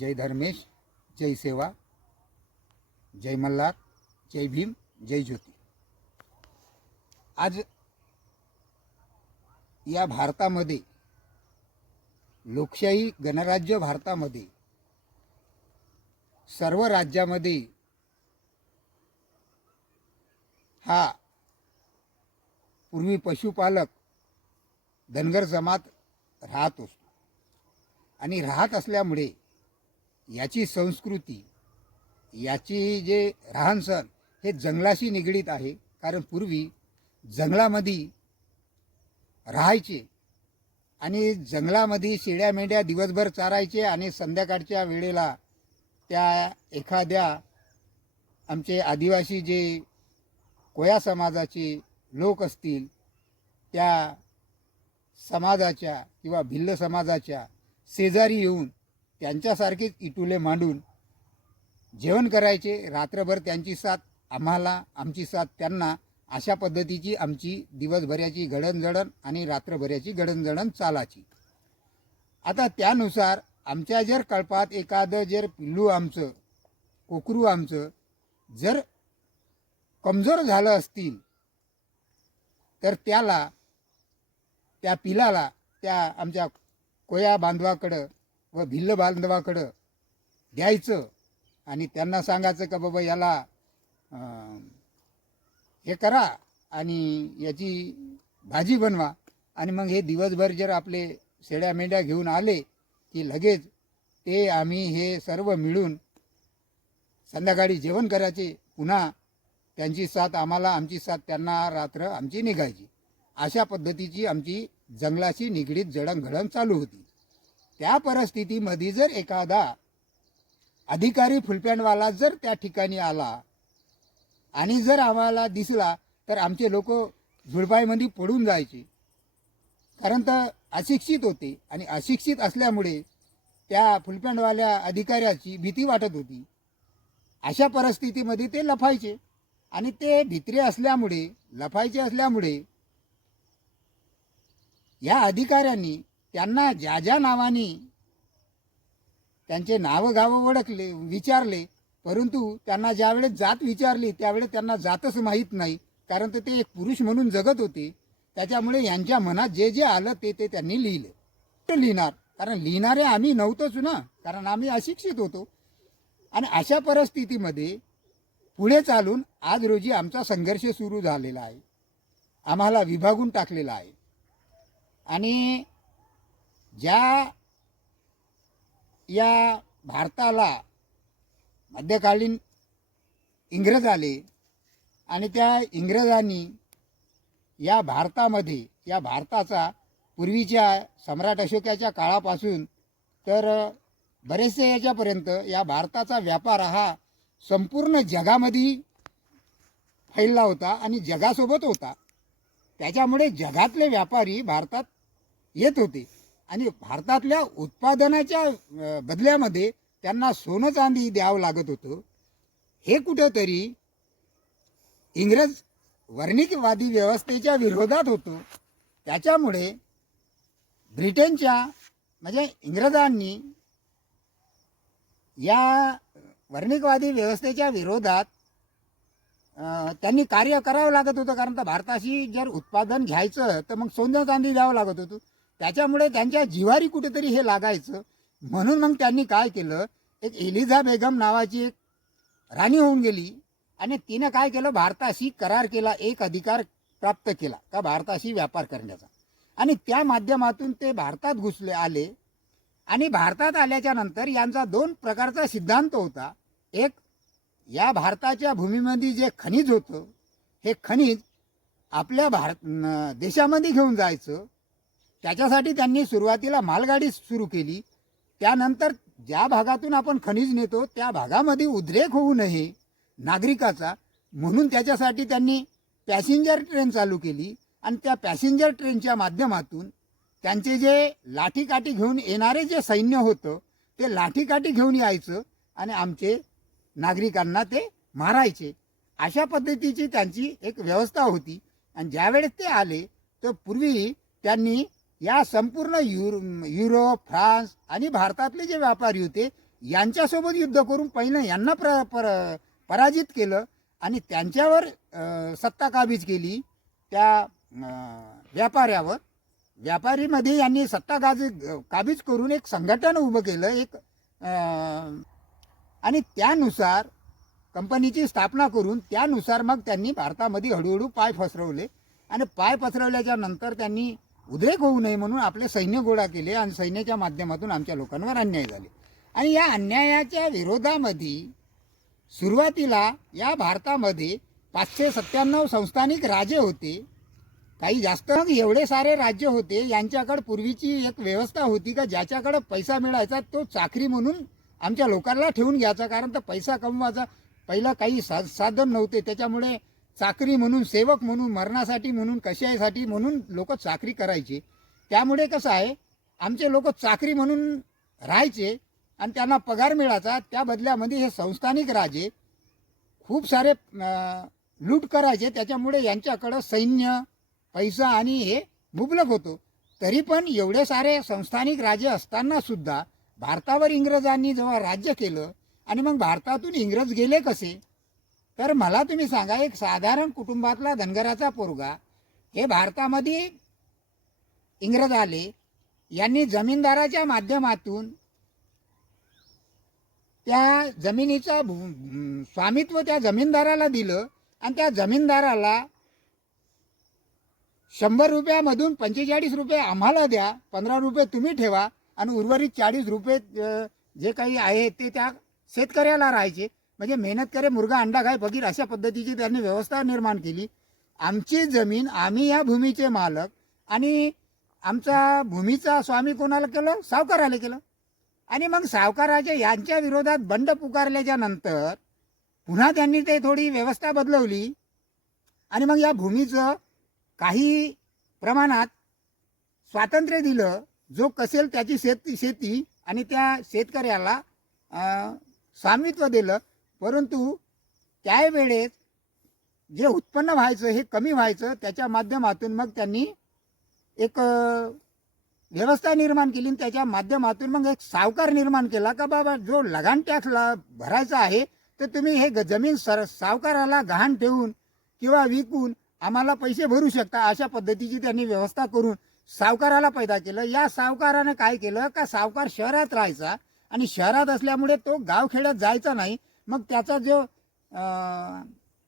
जय धर्मेश, जय सेवा, जय मल्हार, जय भीम, जय ज्योती। आज या भारतामध्ये, लोकशाही गणराज्य भारतामध्ये, सर्व राज्यामध्ये हा पूर्वी पशुपालक धनगर जमात राहत असतो आणि राहत असल्यामुळे याची संस्कृती, याची जे राहणसण हे जंगलाशी निगडीत आहे। कारण पूर्वी जंगलामध्ये राहायचे आणि जंगलामध्ये शेळ्या मेंढ्या दिवसभर चारायचे आणि संध्याकाळच्या वेळेला त्या एखाद्या आमचे आदिवासी जे कोया समाजाचे लोक असतील त्या समाजाच्या किंवा भिल्ल समाजाच्या शेजारी येऊन त्यांच्यासारखेच इटुले मांडून जेवण करायचे। रात्रभर त्यांची साथ आम्हाला, आमची साथ त्यांना, अशा पद्धतीची आमची दिवसभराची घडणजडण आणि रात्रभराची घडणजडण चालायची। आता त्यानुसार आमच्या जर कळपात एखादं जर पिल्लू आमचं, कोकरू आमचं जर कमजोर झालं असतील तर त्याला, त्या पिलाला त्या आमच्या कोया बांधवाकडं व भिल्ल बांधवाकडं द्यायचं आणि त्यांना सांगायचं का बाबा याला हे करा आणि याची भाजी बनवा। आणि मग हे दिवसभर जर आपले शेळ्या मेंढ्या घेऊन आले की लगेच ते आम्ही हे सर्व मिळून संध्याकाळी जेवण करायचे। पुन्हा त्यांची साथ आम्हाला, आमची साथ त्यांना, रात्र आमची निघायची। अशा पद्धतीची आमची जंगलाशी निगडीत जडणघडण चालू होती। त्या परिस्थितीमध्ये जर एखादा अधिकारी फुलपॅन्टवाला जर त्या ठिकाणी आला आणि जर आम्हाला दिसला तर आमचे लोक झुडपाईमध्ये पडून जायचे। कारण तर अशिक्षित होते आणि अशिक्षित असल्यामुळे त्या फुलपॅन्टवाल्या अधिकाऱ्याची भीती वाटत होती। अशा परिस्थितीमध्ये ते लपायचे आणि ते भित्रे असल्यामुळे, लपायचे असल्यामुळे या अधिकाऱ्यांनी त्यांना ज्या ज्या नावाने त्यांचे नावं गावं ओळखले, विचारले, परंतु त्यांना ज्यावेळेस जात विचारली त्यावेळेस त्यांना जातच माहीत नाही। कारण ते एक पुरुष म्हणून जगत होते, त्याच्यामुळे यांच्या मनात जे जे आलं ते ते त्यांनी लिहिलं। लिहिणार, कारण लिहिणारे आम्ही नव्हतोच ना, कारण आम्ही अशिक्षित होतो। आणि अशा परिस्थितीमध्ये पुढे चालून आज रोजी आमचा संघर्ष सुरू झालेला आहे। आम्हाला विभागून टाकलेला आहे आणि ज्या या भारताला मध्यकालीन इंग्रज आले आणि त्या इंग्रजांनी या भारतामध्ये, या भारताचा पूर्वीच्या सम्राट अशोकाच्या काळापासून तर बरेचसे याच्यापर्यंत या भारताचा व्यापार हा संपूर्ण जगामध्ये फैलला होता आणि जगासोबत होता। त्याच्यामुळे जगातले व्यापारी भारतात येत होते आणि भारतातल्या उत्पादनाच्या बदल्यामध्ये त्यांना सोनं चांदी द्यावं लागत होतं। हे कुठेतरी इंग्रज वर्णिकवादी व्यवस्थेच्या विरोधात होतं। त्याच्यामुळे ब्रिटनच्या म्हणजे इंग्रजांनी या वर्णिकवादी व्यवस्थेच्या विरोधात त्यांनी कार्य करावं लागत होतं। कारण तर भारताशी जर उत्पादन घ्यायचं तर मग सोनं चांदी द्यावं लागत होतं। त्याच्यामुळे त्यांच्या जिवारी कुठेतरी हे लागायचं। म्हणून मग त्यांनी काय केलं, एक एलिझा बेगम नावाची एक राणी होऊन गेली आणि तिनं काय केलं, भारताशी करार केला, एक अधिकार प्राप्त केला का भारताशी व्यापार करण्याचा। आणि त्या माध्यमातून ते भारतात घुसले आले आणि भारतात आल्याच्या नंतर यांचा दोन प्रकारचा सिद्धांत होता। एक, या भारताच्या भूमीमध्ये जे खनिज होतं हे खनिज आपल्या देशामध्ये घेऊन जायचं। त्याच्यासाठी त्यांनी सुरुवातीला मालगाडी सुरू केली। त्यानंतर ज्या भागातून आपण खनिज नेतो त्या भागामध्ये उद्रेक होऊ नये नागरिकाचा, म्हणून त्याच्यासाठी त्यांनी पॅसेंजर ट्रेन चालू केली आणि त्या पॅसेंजर ट्रेनच्या माध्यमातून त्यांचे जे लाठीकाठी घेऊन येणारे जे सैन्य होतं ते लाठीकाठी घेऊन यायचं आणि आमचे नागरिकांना ते मारायचे। अशा पद्धतीची त्यांची एक व्यवस्था होती। आणि ज्यावेळेस ते आले तर पूर्वी त्यांनी या संपूर्ण युरोप, फ्रान्स आणि भारतातले जे व्यापारी होते यांच्यासोबत युद्ध करून पहिलं यांना पराजित केलं आणि त्यांच्यावर सत्ता काबीज केली त्या व्यापाऱ्यावर. व्यापारीमध्ये यांनी सत्ता काबीज करून एक संघटन उभं केलं एक आणि त्यानुसार कंपनीची स्थापना करून त्यानुसार मग त्यांनी भारतामध्ये हळूहळू पाय पसरवले आणि पाय पसरवल्याच्या नंतर त्यांनी उद्रेक होऊ नये म्हणून आपले सैन्य गोळा केले आणि सैन्याच्या माध्यमातून आमच्या लोकांवर अन्याय झाले. आणि या अन्यायाच्या विरोधामध्ये सुरुवातीला या भारतामध्ये 597 संस्थानिक राजे होते. काही जास्त एवढे सारे राज्य होते. यांच्याकडे पूर्वीची एक व्यवस्था होती का ज्याच्याकडे पैसा मिळायचा तो चाकरी म्हणून आमच्या लोकांना ठेवून घ्यायचा. कारण तर पैसा कमवायचा पहिला काही साधन नव्हते. त्याच्यामुळे चाकरी म्हणून सेवक म्हणून मरणासाठी म्हणून कशासाठी म्हणून लोक चाकरी करायचे. त्यामुळे कसं आहे आमचे लोक चाकरी म्हणून राहायचे आणि त्यांना पगार मिळायचा. त्या बदल्यामध्ये हे संस्थानिक राजे खूप सारे लूट करायचे. त्याच्यामुळे यांच्याकडं सैन्य पैसा आणि हे मुबलक होतो. तरी पण एवढे सारे संस्थानिक राजे असताना सुद्धा भारतावर इंग्रजांनी जेव्हा राज्य केलं आणि मग भारतातून इंग्रज गेले कसे. तर मला तुम्ही सांगा एक साधारण कुटुंबातला धनगराचा पोरगा हे भारतामध्ये इंग्रज आले. यांनी जमीनदाराच्या माध्यमातून त्या जमिनीचा स्वामित्व त्या जमीनदाराला दिलं आणि त्या जमीनदाराला 100 रुपयामधून 45 रुपये आम्हाला द्या, 15 रुपये तुम्ही ठेवा आणि उर्वरित 40 रुपये जे काही आहे ते त्या शेतकऱ्याला राहायचे. म्हणजे मेहनत करे मुर्गा अंडा खाय फकीर अशा पद्धतीची त्यांनी व्यवस्था निर्माण केली. आमची जमीन आम्ही या भूमीचे मालक आणि आमचा भूमीचा स्वामी कोणाला केलं सावकाराला केलं. आणि मग सावकाराच्या यांच्या विरोधात बंड पुकारल्याच्या नंतर पुन्हा त्यांनी ते थोडी व्यवस्था बदलवली आणि मग या भूमीचं काही प्रमाणात स्वातंत्र्य दिलं. जो कसेल त्याची शेती आणि त्या शेतकऱ्याला स्वामित्व दिलं. परंतु त्यावेळेस जे उत्पन्न व्हायचं हे कमी व्हायचं. त्याच्या माध्यमातून मग त्यांनी एक व्यवस्था निर्माण केली. त्याच्या माध्यमातून मग एक सावकार निर्माण केला का बाबा जो लगान टॅक्सला भरायचा आहे तर तुम्ही हे जमीन सावकाराला गहाण ठेवून किंवा विकून आम्हाला पैसे भरू शकता. अशा पद्धतीची त्यांनी व्यवस्था करून सावकाराला पैदा केलं. या सावकाराने काय केलं का सावकार शहरात राहायचा आणि शहरात असल्यामुळे तो गावखेड्यात जायचा नाही. मग त्याचा जो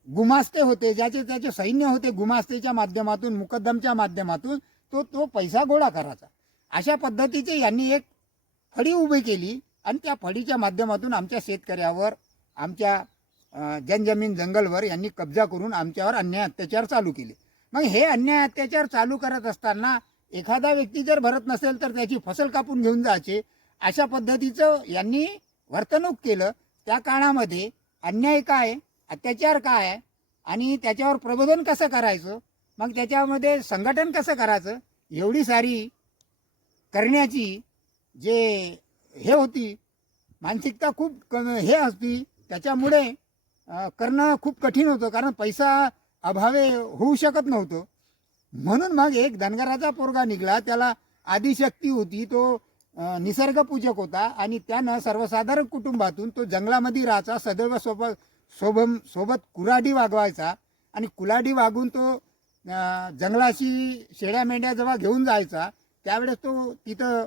गुमास्ते होते त्याचे सैन्य होते गुमास्तेच्या माध्यमातून मुकद्दमच्या माध्यमातून तो पैसा गोळा करायचा. अशा पद्धतीचे यांनी एक फडी उभी केली आणि त्या फडीच्या माध्यमातून आमच्या शेतकऱ्यावर आमच्या जनजमीन जंगलवर यांनी कब्जा करून आमच्यावर अन्याय अत्याचार चालू केले. मग हे अन्याय अत्याचार चालू करत असताना एखादा व्यक्ती जर भरत नसेल तर त्याची फसल कापून घेऊन जायचे. अशा पद्धतीचं यांनी वर्तणूक केलं. त्या काळामध्ये अन्याय काय अत्याचार काय आणि त्याच्यावर प्रबोधन कसं करायचं मग त्याच्यामध्ये संघटन कसं करायचं एवढी सारी करण्याची जे हे होती मानसिकता खूप हे असती. त्याच्यामुळे करणं खूप कठीण होतं कारण पैसा अभावे होऊ शकत नव्हतं. म्हणून मग एक धनगराचा पोरगा निघाला. त्याला आदिशक्ती होती. तो निसर्गपूजक होता आणि त्यानं सर्वसाधारण कुटुंबातून तो जंगलामध्ये राहायचा. सदैव सोबत कुऱ्हाडी वागवायचा आणि कुऱ्हाडी वागून तो जंगलाशी शेळ्या मेंढ्या जेव्हा घेऊन जायचा त्यावेळेस तो तिथं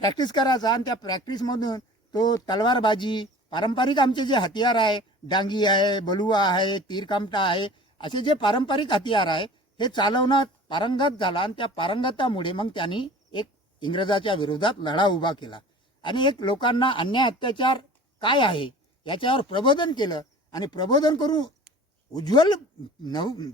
प्रॅक्टिस करायचा आणि त्या प्रॅक्टिसमधून तो तलवारबाजी पारंपरिक आमचे जे हतियार आहे डांगी आहे बलुआ आहे तीरकामटा आहे असे जे पारंपरिक हतियार आहे हे चालवण्यात पारंगत झाला. आणि त्या पारंगतामुळे मग त्यांनी एक इंग्रजाच्या विरोधात लढा उभा केला आणि एक लोकांना अन्याय अत्याचार काय आहे याच्यावर प्रबोधन केलं. आणि प्रबोधन करून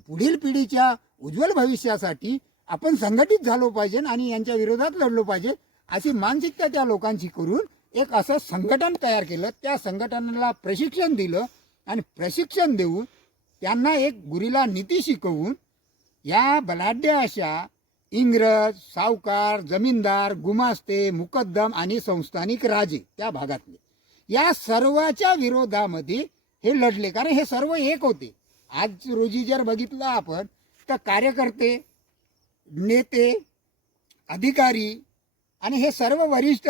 पुढील पिढीच्या उज्ज्वल भविष्यासाठी आपण संघटित झालो पाहिजे आणि यांच्या विरोधात लढलो पाहिजे अशी मानसिकता त्या लोकांची करून एक असं संघटन तयार केलं. त्या संघटनेला प्रशिक्षण दिलं आणि प्रशिक्षण देऊन त्यांना एक गुरिला नीती शिकवून या बलाढ्य अशा इंग्रज सावकार जमीनदार गुमास्ते मुकद्दम आणि संस्थानिक राजे त्या भागातले या सर्वाच्या विरोधामध्ये हे लढले. कारण हे सर्व एक होते. आज रोजी जर बघितलं आपण तर कार्यकर्ते नेते अधिकारी आणि हे सर्व वरिष्ठ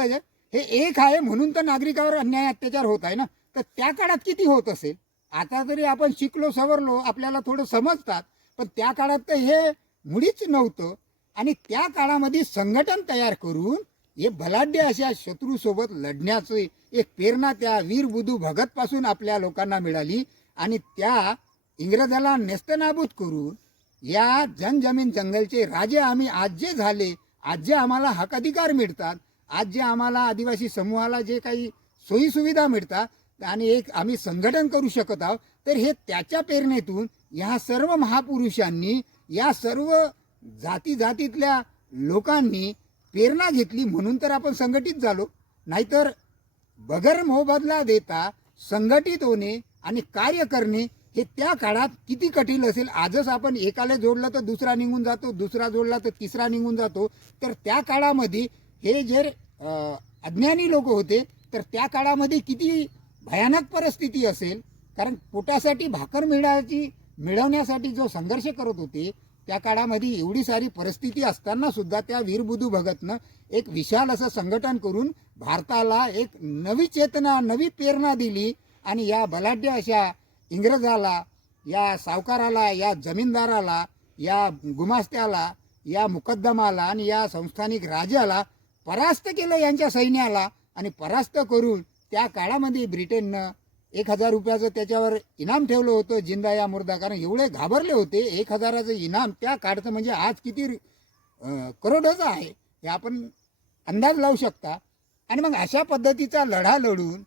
हे एक आहे म्हणून तर नागरिकावर अन्याय अत्याचार होत आहे ना. तर त्या काळात किती होत असेल. आता तरी आपण शिकलो सवरलो, आपल्याला थोडं समजतात, पण त्या काळात तर हे मुळीच नव्हतं. आणि त्या काळामध्ये संघटन तयार करून हे बलाढ्य अशा शत्रूसोबत लढण्याची एक प्रेरणा त्या वीर बुधू भगत पासून आपल्या लोकांना मिळाली. आणि त्या इंग्रजाला नेस्तनाबूत करून या जनजमीन जंगलचे राजे आम्ही आज जे झाले, आज जे आम्हाला हक अधिकार मिळतात, आज जे आम्हाला आदिवासी समूहाला जे काही सोयीसुविधा मिळतात आणि एक आम्ही संघटन करू शकत आहोत, तर हे त्याच्या प्रेरणेतून या सर्व महापुरुषांनी, या सर्व जाती जातीतल्या लोकांनी प्रेरणा घेतली म्हणून तर आपण संघटित झालो. नाहीतर बगर मोबदला देता संघटित होणे आणि कार्य करणे हे त्या काळात किती कठीण असेल. आजच आपण एकाला जोडलं तर दुसरा निघून जातो, दुसरा जोडला तर तिसरा निघून जातो. तर त्या काळामध्ये हे जे अज्ञानी लोक होते, तर त्या काळामध्ये किती भयानक परिस्थिती असेल. कारण पोटासाठी भाकर मिळवण्यासाठी जो संघर्ष करत होते, त्या काळामध्ये एवढी सारी परिस्थिती असताना सुद्धा त्या वीरबुधू भगतनं एक विशाल असं संघटन करून भारताला एक नवी चेतना, नवी प्रेरणा दिली. आणि या बलाढ्य अशा इंग्रजाला, या सावकाराला, या जमीनदाराला, या गुमास्त्याला, या मुकद्दमाला आणि या संस्थानिक राजाला परास्त केलं यांच्या सैन्याला. आणि परास्त करून त्या काळामध्ये ब्रिटननं 1000 रुपयाचं त्याच्यावर इनाम ठेवलं होतं, जिंदा या मुर्दा. कारण एवढे घाबरले होते. 1000चं इनाम त्या काळचं म्हणजे आज किती करोडचं आहे हे आपण अंदाज लावू शकता. आणि मग अशा पद्धतीचा लढा लढून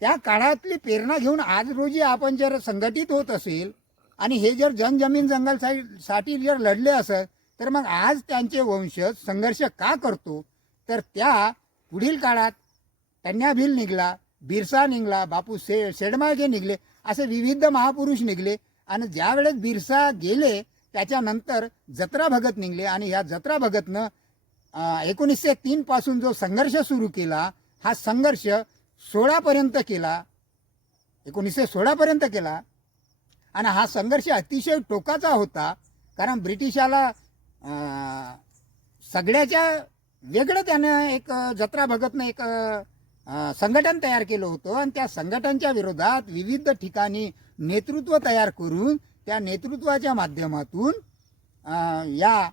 त्या काळातली प्रेरणा घेऊन आज रोजी आपण जर संघटित होत असेल आणि हे जर जनजमीन जंगल साठी जर लढले असत, तर मग आज त्यांचे वंशज संघर्ष का करतो. तर त्या पुढील काळात टन्या भिल निघला, बिरसा निघला, बापू शेडमाळगे निघले, असे विविध महापुरुष निघले. आणि ज्यावेळेस बिरसा गेले त्याच्यानंतर जत्रा भगत निघले. आणि ह्या जत्रा भगतनं 1903 पासून जो संघर्ष सुरू केला, हा संघर्ष 16पर्यंत केला, 1916पर्यंत केला. आणि हा संघर्ष अतिशय टोकाचा होता. कारण ब्रिटिशाला सगळ्याच्या वेगळं त्यानं एक जत्रा भगतनं एक संघटन तयार केलं होतं. आणि त्या संघटनच्या विरोधात विविध ठिकाणी नेतृत्व तयार करून त्या नेतृत्वाच्या माध्यमातून या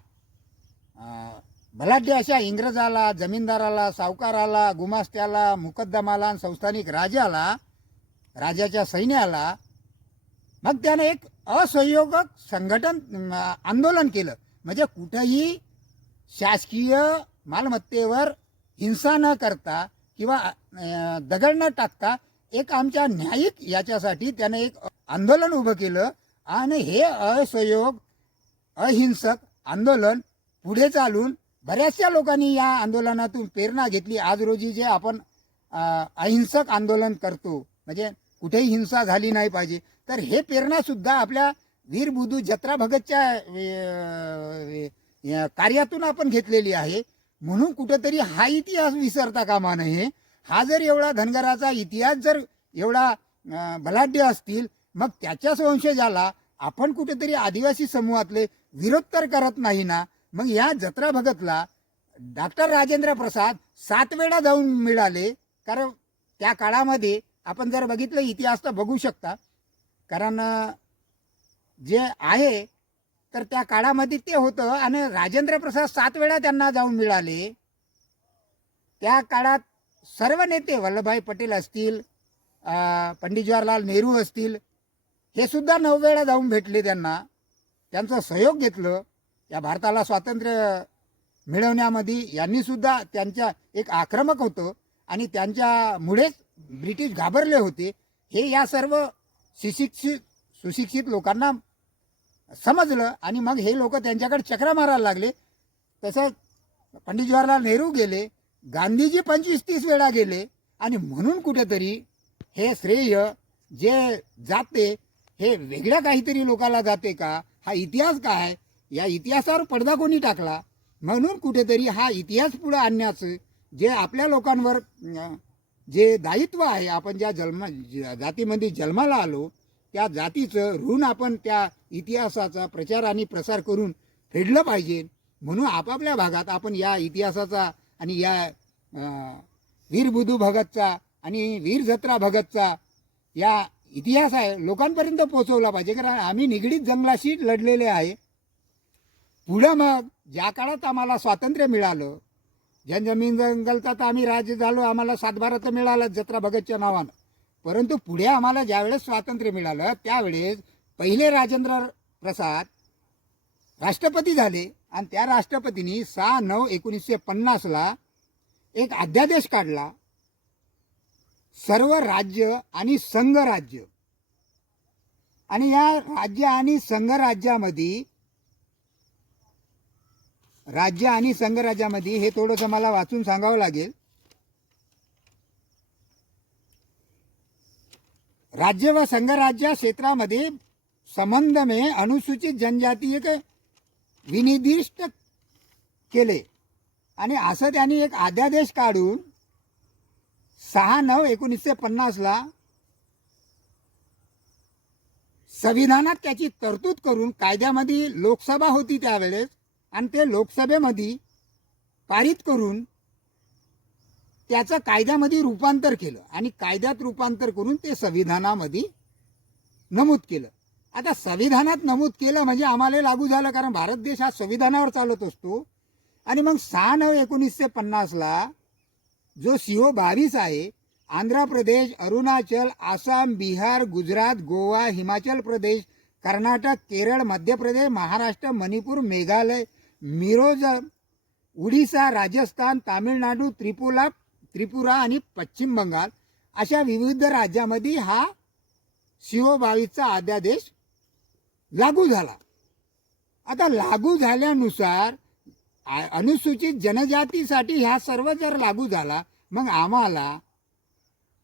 बलाढ्य अशा इंग्रजाला, जमीनदाराला, सावकाराला, गुमास्त्याला, मुकद्दमाला आणि संस्थानिक राजाच्या सैन्याला मग त्यानं एक असहयोगक संघटन आंदोलन केलं. म्हणजे कुठंही शासकीय मालमत्तेवर हिंसा न करता किंवा दगड न टाकता एक आमच्या न्यायिक याच्यासाठी त्यानं एक आंदोलन उभं केलं. आणि हे असहयोग अहिंसक आंदोलन पुढे चालून बऱ्याचशा लोकांनी या आंदोलनातून प्रेरणा घेतली. आज रोजी जे आपण अहिंसक आंदोलन करतो, म्हणजे कुठेही हिंसा झाली नाही पाहिजे, तर हे प्रेरणा सुद्धा आपल्या वीर बुधू जत्रा भगतच्या कार्यातून आपण घेतलेली आहे. म्हणून कुठेतरी हा इतिहास विसरता कामा नये. हा जर एवढा धनगराचा इतिहास जर एवढा बलाढ्य असतील, मग त्याच्याच वंशजाला आपण कुठेतरी आदिवासी समूहातले विरोध तर करत नाही ना. मग या जत्रा भगतला डॉक्टर राजेंद्र प्रसाद 7 वेळा जाऊन मिळाले. कारण त्या काळामध्ये आपण जर बघितलं इतिहास तर बघू शकता. कारण जे आहे तर त्या काळामध्ये ते होतं. आणि राजेंद्र प्रसाद 7 वेळा त्यांना जाऊन मिळाले. त्या काळात सर्व नेते, वल्लभभाई पटेल असतील, पंडित जवाहरलाल नेहरू असतील, हे सुद्धा 9 वेळा जाऊन भेटले त्यांना, त्यांचं सहयोग घेतलं. या भारताला स्वातंत्र्य मिळवण्यामध्ये यांनी सुद्धा त्यांच्या एक आक्रमक होतं आणि त्यांच्यामुळेच ब्रिटिश घाबरले होते. हे या सर्व सुशिक्षित लोकांना समजलं आणि मग हे लोक त्यांच्याकडे चक्रा मारायला लागले. तसंच पंडित जवाहरलाल नेहरू गेले, गांधीजी 25-30 वेळा गेले. आणि म्हणून कुठेतरी हे श्रेय जे जाते हे वेगळ्या काहीतरी लोकांना जाते का, हा इतिहास काय, या इतिहासावर पडदा कोणी टाकला. म्हणून कुठेतरी हा इतिहास पुढे आणण्याचं जे आपल्या लोकांवर जे दायित्व आहे, आपण ज्या जातीमध्ये जन्माला आलो त्या जातीचं ऋण आपण त्या इतिहासाचा प्रचार आणि प्रसार करून फेडलं पाहिजे. म्हणून आपापल्या भागात आपण या इतिहासाचा आणि या वीर बुधू भगतचा आणि वीर जत्रा भगतचा या इतिहास आहे लोकांपर्यंत पोहोचवला पाहिजे, कारण आम्ही निगडीत जंगलाशी लढलेले आहे. पुढं मग ज्या काळात आम्हाला स्वातंत्र्य मिळालं, जमीन जंगलचा तर आम्ही राज्य झालो, आम्हाला सातबारा तर मिळालं जत्रा भगतच्या नावानं. परंतु पुढे आम्हाला ज्यावेळेस स्वातंत्र्य मिळालं त्यावेळेस पहिले राजेंद्र प्रसाद राष्ट्रपती झाले आणि त्या राष्ट्रपतींनी 6/9/1950 एक अध्यादेश काढला, सर्व राज्य आणि संघ राज्य. आणि या राज्य आणि संघ राज्यामध्ये हे थोडंसं मला वाचून सांगावं लागेल. राज्य व संघ राज्य क्षेत्रामध्ये संबंध में अनुसूचित जनजातीय के विनिर्दिष्ट केले आणि असं त्यांनी एक अध्यादेश काढून 6/9/1950 संविधानात त्याची तरतूद करून कायद्यामध्ये लोकसभा होती त्यावेळेस आणि ते लोकसभेमध्ये पारित करून त्याचं कायद्यामध्ये रूपांतर केलं आणि कायद्यात रूपांतर करून ते संविधानामध्ये नमूद केलं. आता संविधानात नमूद केलं म्हणजे आम्हाला लागू झालं, कारण भारत देश हा संविधानावर चालत असतो. आणि मग 6/9/1950 जो CO 22 आहे, आंध्र प्रदेश, अरुणाचल, आसाम, बिहार, गुजरात, गोवा, हिमाचल प्रदेश, कर्नाटक, केरळ, मध्य प्रदेश, महाराष्ट्र, मणिपूर, मेघालय, मिझोरम, उडीसा, राजस्थान, तामिळनाडू, त्रिपुरा आणि पश्चिम बंगाल अशा विविध राज्यामध्ये हा CO 22चा अध्यादेश लागू झाला. आता लागू झाल्यानुसार अनुसूचित जनजातीसाठी ह्या सर्व जर लागू झाला, मग आम्हाला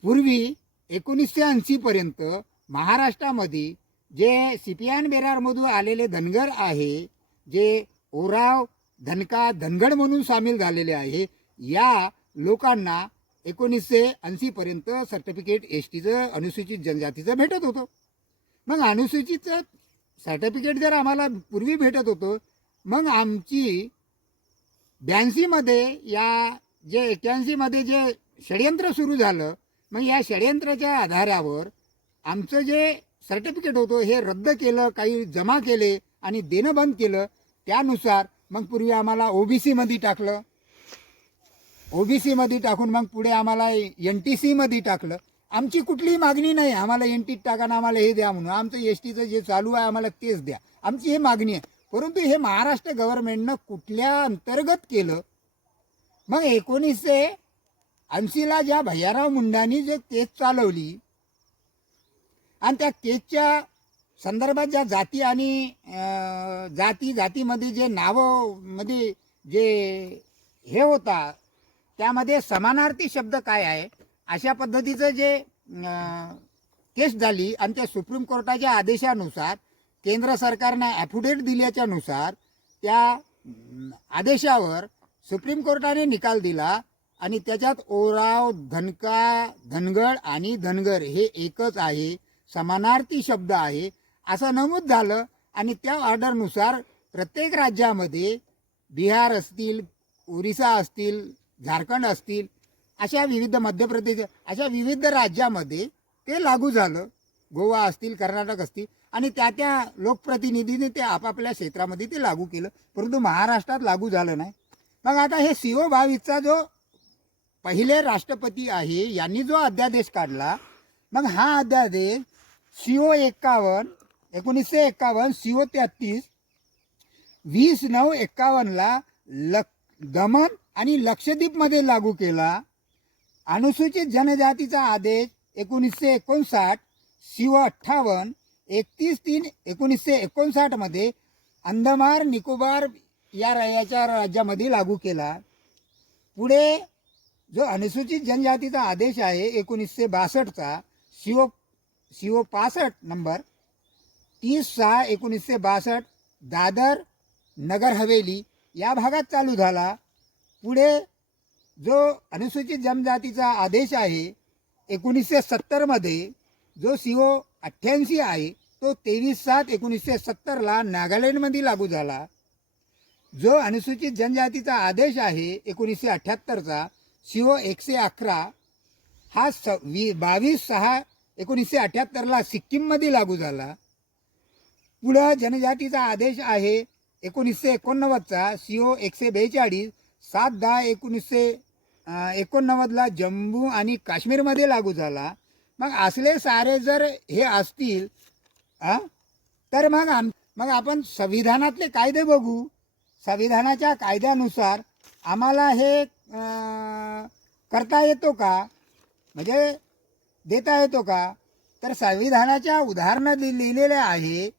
पूर्वी 1980 पर्यंत महाराष्ट्रामध्ये जे सिपियान बेरारमधून आलेले धनगर आहे, जे ओराव, धनका, धनगड म्हणून सामील झालेले आहे, या लोकांना 1980 पर्यंत सर्टिफिकेट STचं अनुसूचित जनजातीचं भेटत होतं. मग अनुसूचित सर्टिफिकेट जर आम्हाला पूर्वी भेटत होतं, मग आमची 82 मध्ये या जे 81 मध्ये जे षडयंत्र सुरू झालं, मग या षडयंत्राच्या आधारावर आमचं जे सर्टिफिकेट होतं हे रद्द केलं, काही जमा केले आणि देणं बंद केलं. त्यानुसार मग पूर्वी आम्हाला OBC मध्ये टाकलं, OBC मध्ये टाकून मग पुढे आम्हाला NTC मध्ये टाकलं. आमची कुठलीही मागणी नाही आम्हाला NT टाका ना आम्हाला हे द्या म्हणून, आमचं STचं जे चालू आहे आम्हाला तेच द्या, आमची हे मागणी आहे. परंतु हे महाराष्ट्र गव्हर्नमेंटनं कुठल्या अंतर्गत केलं? मग 1980ला ज्या भैयाराव मुंडांनी जे केस चालवली आणि त्या केसच्या संदर्भात ज्या जाती आणि जातीमध्ये जे नावामध्ये जे हे होता, त्यामध्ये समानार्थी शब्द काय आहे अशा पद्धतीचं जे केस झाली आणि त्या सुप्रीम कोर्टाच्या आदेशानुसार केंद्र सरकारने ॲफिडेव्हिट दिल्याच्या नुसार त्या आदेशावर सुप्रीम कोर्टाने निकाल दिला आणि त्याच्यात ओराव, धनका, धनगड आणि धनगर हे एकच आहे, समानार्थी शब्द आहे असं नमूद झालं. आणि त्या ऑर्डरनुसार प्रत्येक राज्यामध्ये बिहार असतील, ओरिसा असतील, झारखंड असतील, अशा विविध मध्य प्रदेश अशा विविध राज्यामध्ये ते लागू झालं, गोवा असतील, कर्नाटक असतील आणि त्या लोकप्रतिनिधींनी ते आपापल्या क्षेत्रामध्ये ते लागू केलं. परंतु महाराष्ट्रात लागू झालं नाही. मग आता हे CO 22चा जो पहिले राष्ट्रपती आहे यांनी जो अध्यादेश काढला, मग हा अध्यादेश CO 51 1951 CO 33 20/9/51ला दमन आणि लक्षद्वीपमध्ये लागू केला. अनुसूचित जनजातीचा आदेश 1959 CO 58 31/3/1959 मध्ये अंदमान निकोबार या राज्यामध्ये लागू केला. पुढे जो अनुसूचित जनजातीचा आदेश आहे 1962चा CO 65 नंबर 30/6/1962 दादर नगर हवेली या भागात चालू झाला. पुढे जो अनुसूचित जनजातीचा आदेश आहे 1970 मध्ये जो CO 88 आहे तो 23/7/1970ला नागालँडमध्ये लागू झाला. जो अनुसूचित जनजातीचा आदेश आहे 1978चा CO 111 हा 22/6/1978 सिक्कीममध्ये लागू झाला. पुढं जनजातीचा आदेश आहे 1989चा CO 142 7/10/1989 जम्मू आणि काश्मीरमध्ये लागू झाला. मग असले सारे जर हे असतील तर मग आपण संविधानातले कायदे बघू. संविधानाच्या कायद्यानुसार आम्हाला हे करता येतो का, म्हणजे देता येतो का? तर संविधानाच्या उदाहरणात लिहिलेले आहे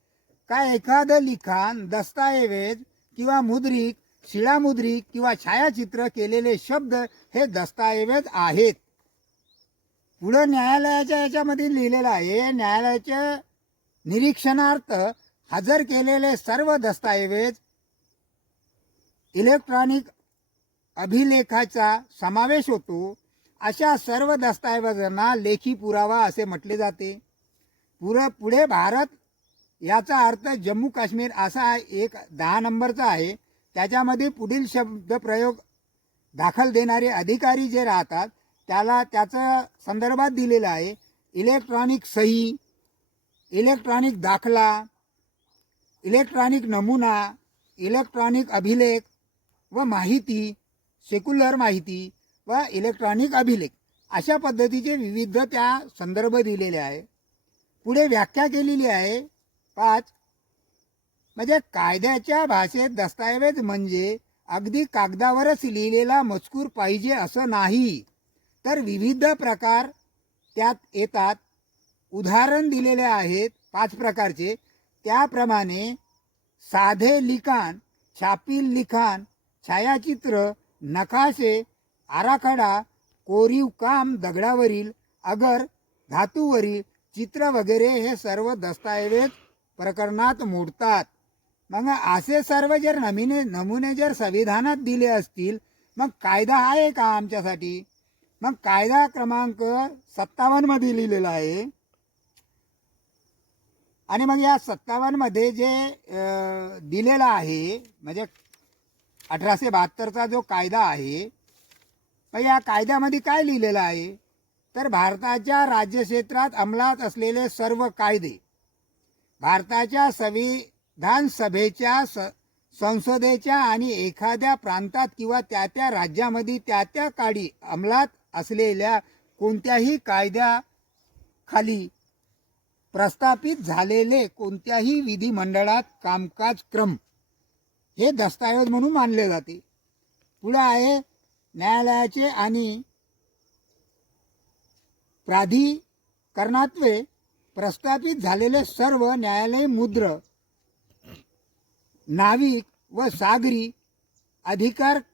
का एखादं लिखाण, दस्तऐवज किंवा मुद्रिक, शिळामुद्रिक किंवा छायाचित्र केलेले शब्द हे दस्तऐवज आहेत. पुढं न्यायालयाच्या याच्यामध्ये लिहिलेलं आहे, न्यायालयाच्या निरीक्षणार्थ हजर केलेले सर्व दस्तऐवज इलेक्ट्रॉनिक अभिलेखाचा समावेश होतो. अशा सर्व दस्तऐवजांना लेखी पुरावा असे म्हटले जाते. पुढे भारत याचा अर्थ जम्मू काश्मीर असा एक 10 नंबरचा आहे. त्याच्यामध्ये पुढील शब्द प्रयोग दाखल देणारे अधिकारी जे राहतात त्याचा संदर्भात दिलेला आहे. इलेक्ट्रॉनिक सही, इलेक्ट्रॉनिक दाखला, इलेक्ट्रॉनिक नमुना, इलेक्ट्रॉनिक अभिलेख व माहिती, सेक्युलर माहिती व इलेक्ट्रॉनिक अभिलेख अशा पद्धतीचे विविध त्या संदर्भ दिलेले आहे. पुढे व्याख्या केलेली आहे 5. म्हणजे कायद्याच्या भाषेत दस्तऐवज म्हणजे अगदी कागदावरच लिहिलेला मजकूर पाहिजे असं नाही, तर विविध प्रकार त्यात येतात. उदाहरण दिलेले आहेत 5 प्रकारचे. त्याप्रमाणे साधे लिखाण, छापील लिखाण, छायाचित्र, नकाशे, आराखडा, कोरीव काम, दगडावरील, अगर, धातूवरील चित्र वगैरे हे सर्व दस्तऐवज प्रकरणात मोडतात. मग असे सर्व जर नमुने जर संविधानात दिले असतील मग कायदा आहे का आमच्यासाठी? मग कायदा क्रमांक 57 मध्ये लिहिलेला आहे. आणि मग या 57 मध्ये जे दिलेला आहे म्हणजे 1872चा जो कायदा आहे, मग या कायद्यामध्ये काय लिहिलेलं आहे तर भारताच्या राज्यक्षेत्रात अंमलात असलेले सर्व कायदे भारताच्या संविधान सभेच्या संसदेच्या आणि एखाद्या प्रांतात किंवा त्या राज्यामध्ये त्या काळी अंमलात असलेल्या कोणत्याही कायद्याखाली प्रस्थापित झालेले कोणत्याही विधिमंडळात कामकाज क्रम हे दस्तऐवज म्हणून मानले जाते. पुढे आहे न्यायालयाचे आणि प्राधिकरणात्वे प्रस्थापित झालेले सर्व न्यायालयीन मुद्र, नाविक व सागरी अधिकाररित्या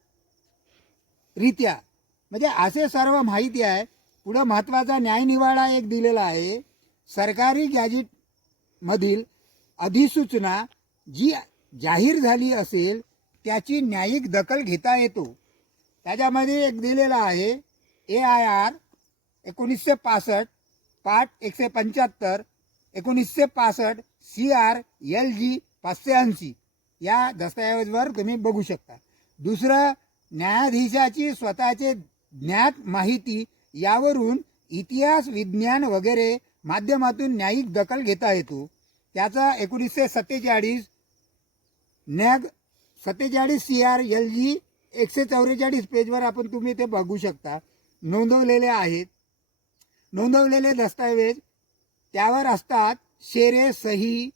म्हणजे असे सर्व माहिती आहे. पुढे महत्त्वाचा न्यायनिवाडा एक दिलेला आहे. सरकारी गॅजेटमधील अधिसूचना जी जाहीर झाली असेल त्याची न्यायिक दखल घेता येतो. त्याच्यामध्ये एक दिलेला आहे AIR 1965 पाठ 175 1965 CR LG 580 या दस्तऐवजवर तुम्ही बघू शकता. दुसरं न्यायाधीशाची स्वतःचे ज्ञात माहिती यावरून इतिहास, विज्ञान वगैरे माध्यमातून न्यायिक दखल घेता येतो. त्याचा 1947 NAG 47 CR LG 144 पेजवर आपण तुम्ही ते बघू शकता. नोंदवलेले आहेत. नोंदवलेले दस्तऐवज त्यावर असतात शेरे, सही,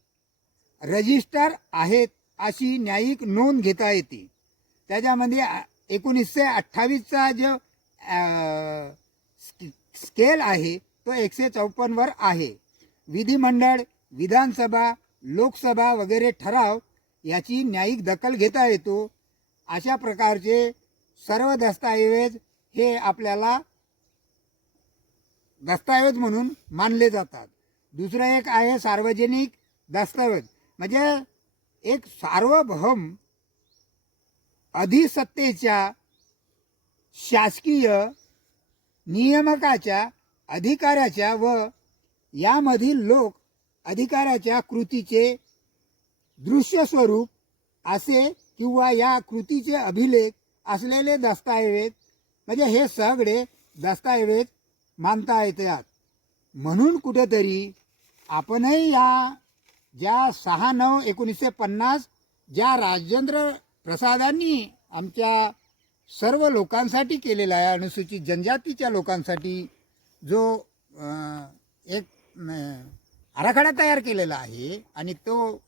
रजिस्टर आहेत अशी न्यायिक नोंद घेता येते. त्याच्यामध्ये 1928चा जो स्केल आहे तो 154 वर आहे. विधिमंडळ, विधानसभा, लोकसभा वगैरे ठराव याची न्यायिक दखल घेता येतो. अशा प्रकारचे सर्व दस्तऐवज हे आपल्याला दस्तऐवज म्हणून मानले जातात. दुसरं एक आहे सार्वजनिक दस्तऐवज म्हणजे एक सार्वभौम अधिसत्तेच्या शासकीय नियामकाच्या अधिकाऱ्याच्या व यामधील लोक अधिकाऱ्याच्या कृतीचे दृश्य स्वरूप असे किंवा या कृतीचे अभिलेख असलेले दस्तऐवज म्हणजे हे सगळे दस्तऐवज मानता येतात. म्हणून कुठेतरी आपणही या ज्या 6/9/1950 ज्या राजेंद्र प्रसादांनी आमच्या सर्व लोकांसाठी केलेला आहे, अनुसूचित जनजातीच्या लोकांसाठी जो एक आराखडा तयार केलेला आहे आणि तो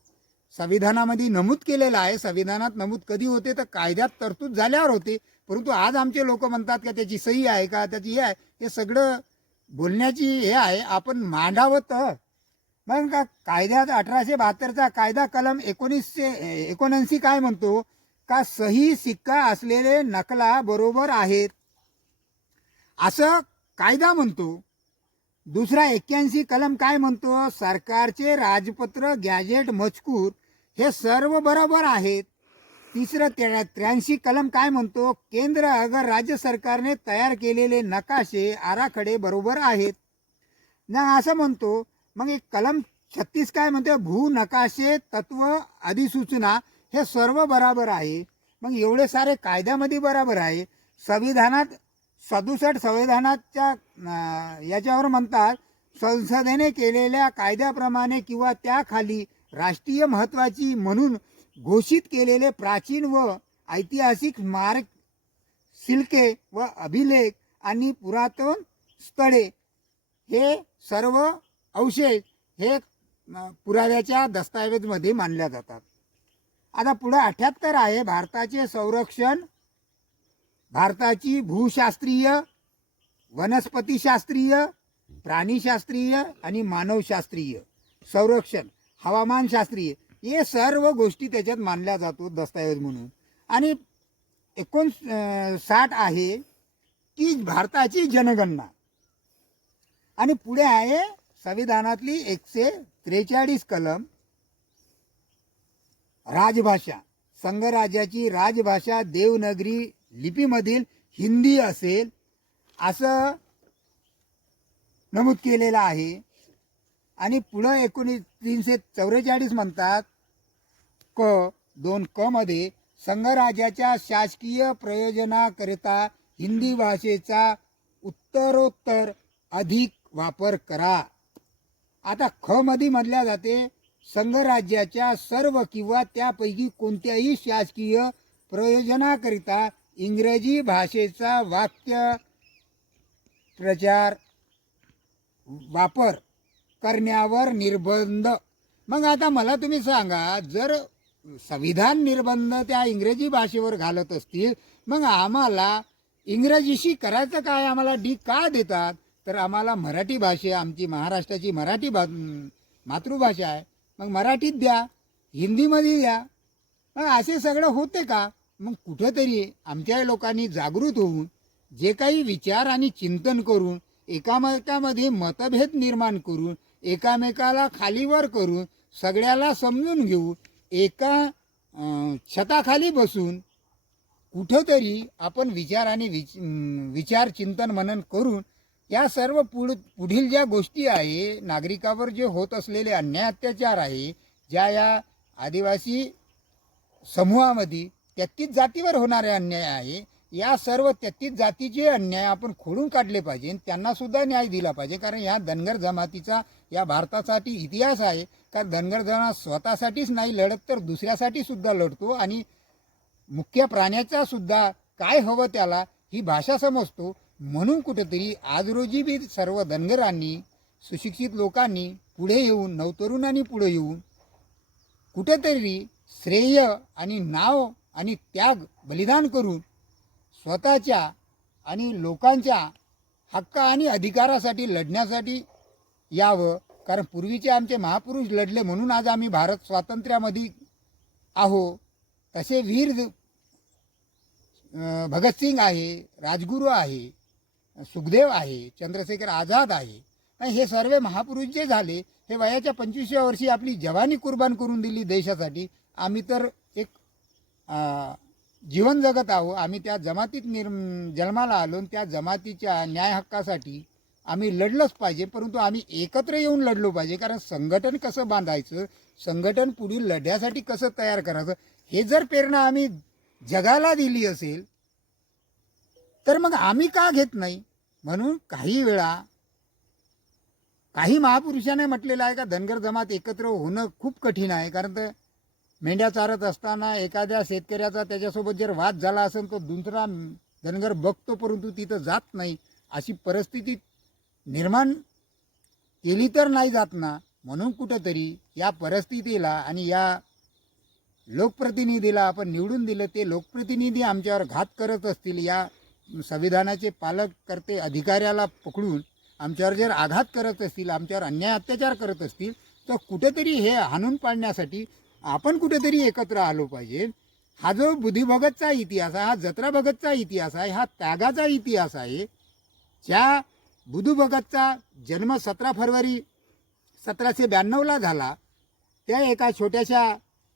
संविधानामध्ये नमूद केलेला आहे. संविधानात नमूद कधी होते तर कायद्यात तरतूद झाल्यावर होते, परंतु आज आमचे लोक म्हणतात का त्याची सही आहे का, त्याची हे आहे, हे सगळं बोलण्याची हे आहे. आपण मांडावं तर मग का कायद्यात 1872चा कायदा कलम 1979 काय म्हणतो का सही शिक्का असलेले नकला बरोबर आहेत असं कायदा म्हणतो. दुसरा 81 कलम काय म्हणतो, सरकारचे राजपत्र गॅजेट मजकूर हे सर्व बरोबर आहेत. तिसरं 83 कलम काय म्हणतो, केंद्र अगर राज्य सरकारने तयार केलेले नकाशे आराखडे बरोबर आहेत ना असं म्हणतो. मग एक कलम 36 काय म्हणते, भू नकाशे तत्व अधिसूचना हे सर्व बरोबर आहे. मग एवढे सारे कायद्यामध्ये बरोबर आहे. संविधानात 67 संविधानाच्या याच्यावर म्हणतात, संसदेने केलेल्या कायद्याप्रमाणे किंवा त्याखाली राष्ट्रीय महत्त्वाची म्हणून घोषित केलेले प्राचीन व ऐतिहासिक स्मारक शिल्के व अभिलेख आणि पुरातन स्थळे हे सर्व अवशेष हे पुराव्याच्या दस्तऐवजमध्ये मानल्या जातात. आता पुढे 78 आहे, भारताचे संरक्षण, भारताची भूशास्त्रीय, वनस्पतीशास्त्रीय, प्राणीशास्त्रीय आणि मानवशास्त्रीय संरक्षण, हवामानशास्त्रीय हे सर्व गोष्टी त्याच्यात मानल्या जातो दस्तऐवज म्हणून. आणि 59 आहे की भारताची जनगणना. आणि पुढे आहे संविधानातली 143 कलम राजभाषा. संघराज्याची राजभाषा देवनागरी लिपीमधील हिंदी असेल असं नमूद केलेलं आहे. आणि पुढं 344 म्हणतात क 2 मध्ये संघराज्याच्या शासकीय प्रयोजनाकरिता हिंदी भाषेचा उत्तरोत्तर अधिक वापर करा. आता ख मध्ये म्हटल्या जाते, संघराज्याच्या सर्व किंवा त्यापैकी कोणत्याही शासकीय प्रयोजनाकरिता इंग्रजी भाषेचा वाक्य प्रचार वापर करण्यावर निर्बंध. मग आता मला तुम्ही सांगा, जर संविधान निर्बंध त्या इंग्रजी भाषेवर घालत असतील, मग आम्हाला इंग्रजीशी करायचं काय, आम्हाला डी का देतात? तर आम्हाला मराठी भाषा, आमची महाराष्ट्राची मराठी मातृभाषा आहे, मग मराठीत द्या, हिंदीमध्ये द्या. मग असे सगळं होते का? मग कुठंतरी आमच्या लोकांनी जागृत होऊन जे काही विचार आणि चिंतन करून एकामेकामध्ये मतभेद निर्माण करून एकामेकाला खालीवर करून सगळ्याला समजून घेऊन एका छताखाली बसून कुठंतरी आपण विचार आणि विचार चिंतन मनन करून या सर्व पुढील ज्या गोष्टी आहे, नागरिकावर जे होत असलेले अन्याय अत्याचार आहे, ज्या या आदिवासी समूहामध्ये 33 जातीवर होणारे अन्याय आहे, या सर्व 33 जातीचे अन्याय आपण खोडून काढले पाहिजे, त्यांना सुद्धा न्याय दिला पाहिजे. कारण ह्या धनगर जमातीचा या भारतासाठी इतिहास आहे. कारण धनगर जमात स्वतःसाठीच नाही लढत तर दुसऱ्यासाठी सुद्धा लढतो आणि मुख्य प्राण्याचा सुद्धा काय हवं त्याला ही भाषा समजतो. म्हणून कुठेतरी आज रोजी बी सर्व धनगरांनी, सुशिक्षित लोकांनी पुढे येऊन, नवतरुणांनी पुढे येऊन कुठेतरी श्रेय आणि नाव आणि त्याग बलिदान करून स्वतःच्या आणि लोकांच्या हक्क आणि अधिकारासाठी लढण्यासाठी यावं. कारण पूर्वीचे आमचे महापुरुष लढले म्हणून आज आम्ही भारत स्वातंत्र्यामध्ये आहो. तसे वीर भगतसिंग आहे, राजगुरू आहे, सुखदेव आहे, चंद्रशेखर आझाद आहे. हे सर्व महापुरुष जे झाले हे वयाच्या 25व्या वर्षी आपली जवानी कुर्बान करून दिली देशासाठी. आम्ही तर एक जीवन जगत आहो. आम्ही त्या जमातीत जन्माला आलो, त्या जमातीच्या न्याय हक्कासाठी आम्ही लढलंच पाहिजे. परंतु आम्ही एकत्र येऊन लढलो पाहिजे. कारण संघटन कसं बांधायचं, संघटन पुढील लढ्यासाठी कसं तयार करायचं, हे जर प्रेरणा आम्ही जगाला दिली असेल तर मग आम्ही का घेत नाही? म्हणून काही वेळा काही महापुरुषाने म्हटलेलं आहे का धनगर जमात एकत्र होणं खूप कठीण आहे. कारण तर मेंढ्या चारत असताना एखाद्या शेतकऱ्याचा त्याच्यासोबत जर वाद झाला असेल तो दुसरा धनगर बघतो परंतु तिथं जात नाही. अशी परिस्थिती निर्माण केली तर नाही जात ना. म्हणून कुठंतरी या परिस्थितीला आणि या लोकप्रतिनिधीला आपण निवडून दिलं ते लोकप्रतिनिधी आमच्यावर घात करत असतील, या संविधानाचे पालक करते अधिकाऱ्याला पकडून आमच्यावर जर आघात करत असतील, आमच्यावर अन्याय अत्याचार करत असतील, तर कुठेतरी हे हाणून पाडण्यासाठी आपण कुठेतरी एकत्र आलो पाहिजे. हा जो बुद्धिभगतचा इतिहास आहे, हा जत्रा भगतचा इतिहास आहे, हा त्यागाचा इतिहास आहे. ज्या बुद्धभगतचा जन्म 17 फरवरी 1792ला झाला, त्या एका छोट्याशा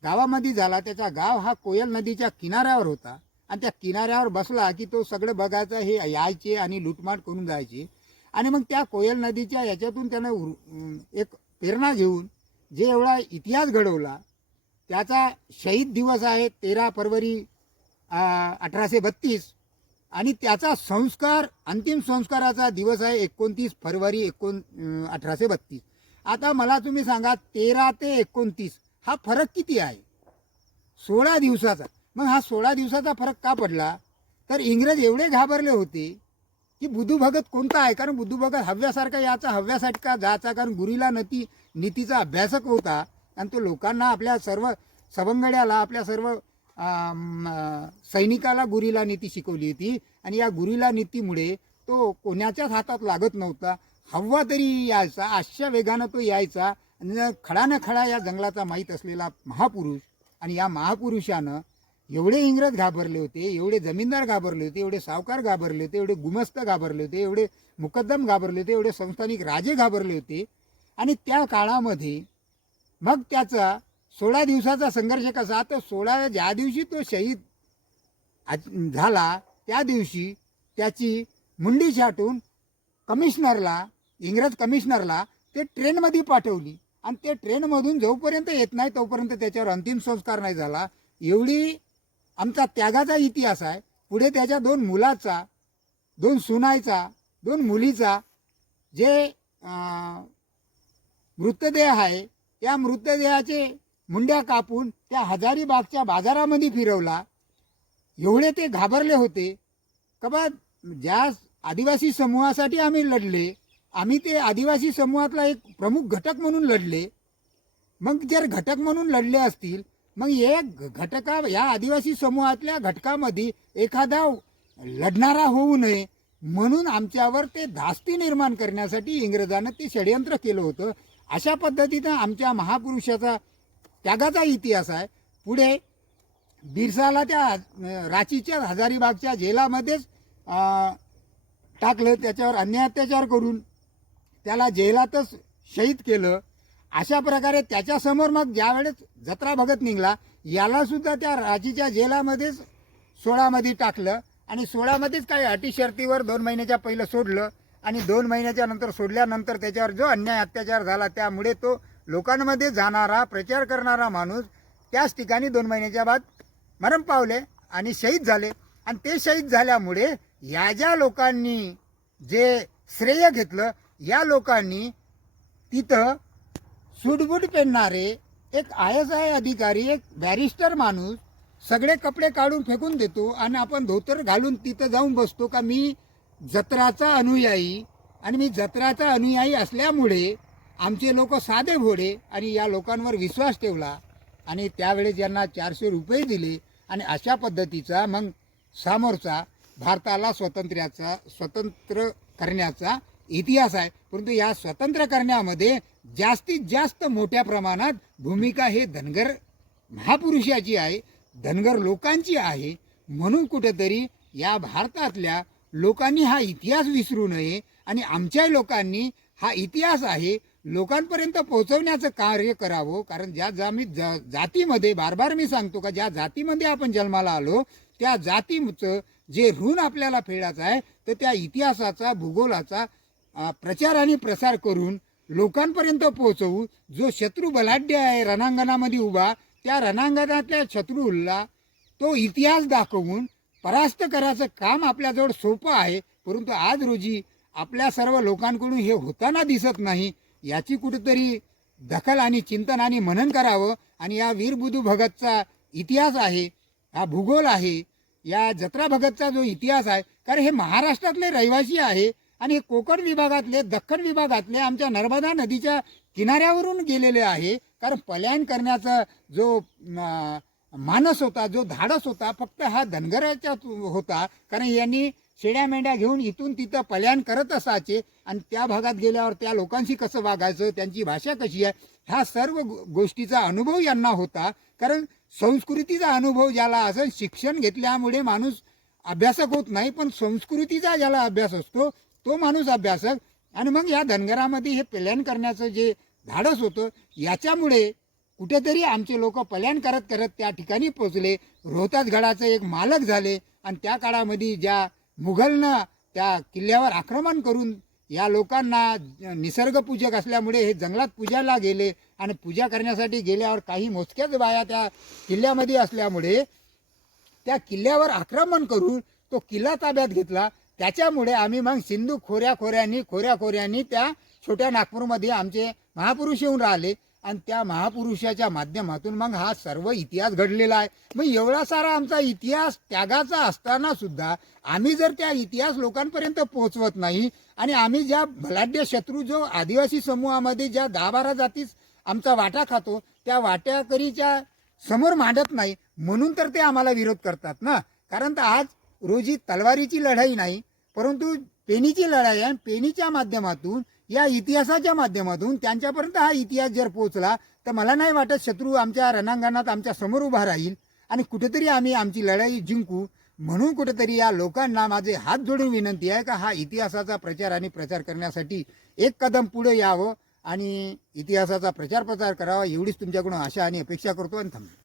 गावामध्ये झाला. त्याचा गाव हा कोयल नदीच्या किनाऱ्यावर होता आणि त्या किनाऱ्यावर बसला की तो सगळं बघायचं हे यायचे आणि लुटमाट करून जायचे. आणि मग त्या कोयल नदीच्या याच्यातून त्यानं एक प्रेरणा घेऊन जे एवढा इतिहास घडवला, त्याचा शहीद दिवस आहे 13 फरवरी 1832 आणि त्याचा संस्कार अंतिम संस्काराचा दिवस आहे 29 फरवरी 1832. आता मला तुम्ही सांगा 13 ते 29 हा फरक किती आहे? 16 दिवसाचा. मग हा 16 दिवसाचा फरक का पडला? तर इंग्रज एवढे घाबरले होते की बुद्धभगत कोणता आहे. कारण बुद्धभगत हव्यासारखा याचा हव्यासारखा जायचा, कारण गुरीला नीतीचा अभ्यासक होता आणि तो लोकांना आपल्या सर्व सवंगड्याला आपल्या सर्व सैनिकाला गुरीला नीती शिकवली होती. आणि या गुरीला नीतीमुळे तो कोणाच्याच हातात लागत नव्हता. हवा तरी यायचा, अशा वेगानं तो यायचा. आणि खडा न खडा या जंगलाचा माहीत असलेला महापुरुष. आणि या महापुरुषानं एवढे इंग्रज घाबरले होते, एवढे जमीनदार घाबरले होते, एवढे सावकार घाबरले होते, एवढे गुमस्त घाबरले होते, एवढे मुकद्दम घाबरले होते, एवढे संस्थानिक राजे घाबरले होते. आणि त्या काळामध्ये मग त्याचा 16 दिवसाचा संघर्ष कसा, तर 16 ज्या दिवशी तो शहीद झाला त्या दिवशी त्याची मुंडी छाटून कमिशनरला, इंग्रज कमिशनरला ते ट्रेनमध्ये पाठवली. आणि ते ट्रेनमधून जोपर्यंत येत नाही तोपर्यंत त्याच्यावर अंतिम संस्कार नाही झाला. एवढी आमचा त्यागाचा इतिहास आहे. पुढे त्याच्या 2 मुलाचा, 2 सुनायचा, 2 मुलीचा जे मृतदेह आहे, त्या मृतदेहाचे मुंड्या कापून त्या हजारीबागच्या बाजारामध्ये फिरवला. एवढे ते घाबरले होते का बा ज्या आदिवासी समूहासाठी आम्ही लढले, आम्ही ते आदिवासी समूहातला एक प्रमुख घटक म्हणून लढले. मग जर घटक म्हणून लढले असतील, मग एक घटका या आदिवासी समूहातल्या घटकामध्ये एखादा लढणारा होऊ नये म्हणून आमच्यावर ते धास्ती निर्माण करण्यासाठी इंग्रजानं ते षडयंत्र केलं होतं. अशा पद्धतीनं आमच्या महापुरुषाचा त्यागाचा इतिहास आहे. पुढे बिरसाला त्या रांचीच्या हजारीबागच्या जेलामध्येच टाकलं, त्याच्यावर अन्याय अत्याचार करून त्याला जेलातच शहीद केलं. अशा प्रकारे त्याच्यासमोर मग ज्यावेळेस जत्रा भगत निघाला, यालासुद्धा त्या रांचीच्या जेलामध्येच 16 टाकलं. आणि 16 काही अटी शर्तीवर 2 महिन्याच्या पहिलं सोडलं. आणि 2 महिन्याच्या नंतर सोडल्यानंतर त्याच्यावर जो अन्याय अत्याचार झाला त्यामुळे तो लोकांमध्ये जाणारा प्रचार करणारा माणूस त्याच ठिकाणी 2 महिन्याच्या बाद मरण पावले आणि शहीद झाले. आणि ते शहीद झाल्यामुळे या ज्या लोकांनी जे श्रेय घेतलं, या लोकांनी तिथं सूटबूट पेरणारे एक ISI अधिकारी, एक बॅरिस्टर माणूस सगळे कपडे काढून फेकून देतो आणि आपण धोतर घालून तिथं जाऊन बसतो का मी जत्राचा अनुयायी. आणि मी जत्राचा अनुयायी असल्यामुळे आमचे लोक साधे भोळे आणि या लोकांवर विश्वास ठेवला आणि त्यावेळेस यांना 400 रुपये दिले. आणि अशा पद्धतीचा मग समोरचा भारताला स्वतंत्र करण्याचा इतिहास आहे. परंतु या स्वतंत्र करण्यामध्ये जास्तीत जास्त मोठ्या प्रमाणात भूमिका हे धनगर महापुरुषाची आहे, धनगर लोकांची आहे. म्हणून कुठेतरी या भारतातल्या लोकांनी हा इतिहास विसरू नये आणि आमच्या लोकांनी हा इतिहास आहे लोकांपर्यंत पोहोचवण्याचं कार्य करावं. कारण ज्या जातीमध्ये बार मी सांगतो का ज्या जातीमध्ये आपण जन्माला आलो त्या जातीचं जे ऋण आपल्याला फेडायचं आहे, तर त्या इतिहासाचा भूगोलाचा प्रचार आणि प्रसार करून लोकांपर्यंत पोहोचवू. जो शत्रू बलाढ्य आहे रणांगणामध्ये उभा, त्या रणांगणातल्या शत्रूला तो इतिहास दाखवून परास्त करायचं काम आपल्याजवळ सोपं आहे, परंतु आज रोजी आपल्या सर्व लोकांकडून हे होताना दिसत नाही. याची कुठेतरी दखल आणि चिंतन आणि मनन करावं. आणि या वीर बुधू भगतचा इतिहास आहे, हा भूगोल आहे, या जत्रा भगतचा जो इतिहास आहे, कारण हे महाराष्ट्रातले रहिवासी आहे आणि हे कोकण विभागातले, दख्खन विभागातले, आमच्या नर्मदा नदीच्या किनाऱ्यावरून गेलेले आहे. कारण पलायन करण्याचा जो मानस होता, जो धाडस होता, फक्त हा धनगराचा होता. कारण यांनी शेड्या मेंढ्या घेऊन इथून तिथं पलायन करत असायचे आणि त्या भागात गेल्यावर त्या लोकांशी कसं वागायचं, त्यांची भाषा कशी आहे, ह्या सर्व गोष्टीचा अनुभव यांना होता. कारण संस्कृतीचा अनुभव ज्याला असं, शिक्षण घेतल्यामुळे माणूस अभ्यासक होत नाही, पण संस्कृतीचा ज्याला अभ्यास असतो तो माणूस अभ्यासक. आणि मग या धनगरामध्ये हे पलायन करण्याचं जे धाडस होतं, याच्यामुळे कुठेतरी आमचे लोक पलायन करत करत त्या ठिकाणी पोचले, रोहतास गडाचे एक मालक झाले. आणि त्या काळामध्ये ज्या मुघलनं त्या किल्ल्यावर आक्रमण करून या लोकांना, निसर्गपूजक असल्यामुळे हे जंगलात पूजाला गेले आणि पूजा करण्यासाठी गेल्यावर काही मोजक्याच बाया त्या किल्ल्यामध्ये असल्यामुळे त्या किल्ल्यावर आक्रमण करून तो किल्ला ताब्यात घेतला. त्याच्यामुळे आम्ही मग सिंधू खोऱ्याखोऱ्यांनी त्या छोट्या नागपूरमध्ये आमचे महापुरुष येऊन राहिले आणि त्या महापुरुषाच्या माध्यमातून मग हा सर्व इतिहास घडलेला आहे. मग एवढा सारा आमचा इतिहास त्यागाचा असताना सुद्धा आम्ही जर त्या इतिहास लोकांपर्यंत पोहोचवत नाही आणि आम्ही ज्या बलाढ्य शत्रू, जो आदिवासी समूहामध्ये ज्या 10-12 जातीच आमचा वाटा खातो, त्या वाट्याकरीच्या समोर मांडत नाही, म्हणून तर ते आम्हाला विरोध करतात ना. कारण तर आज रोजी तलवारीची लढाई नाही, परंतु पेनीची लढाई आहे. पेनीच्या माध्यमातून, या इतिहासाच्या माध्यमातून त्यांच्यापर्यंत हा इतिहास जर पोहोचला तर मला नाही वाटत शत्रू आमच्या रणांगणात आमच्या समोर उभा राहील आणि कुठेतरी आम्ही आमची लढाई जिंकू. म्हणून कुठेतरी या लोकांना माझे हात जोडून विनंती आहे का हा इतिहासाचा प्रचार आणि प्रचार करण्यासाठी एक कदम पुढे यावं आणि इतिहासाचा प्रचार करावा, एवढीच तुमच्याकडून आशा आणि अपेक्षा करतो आणि थांबतो.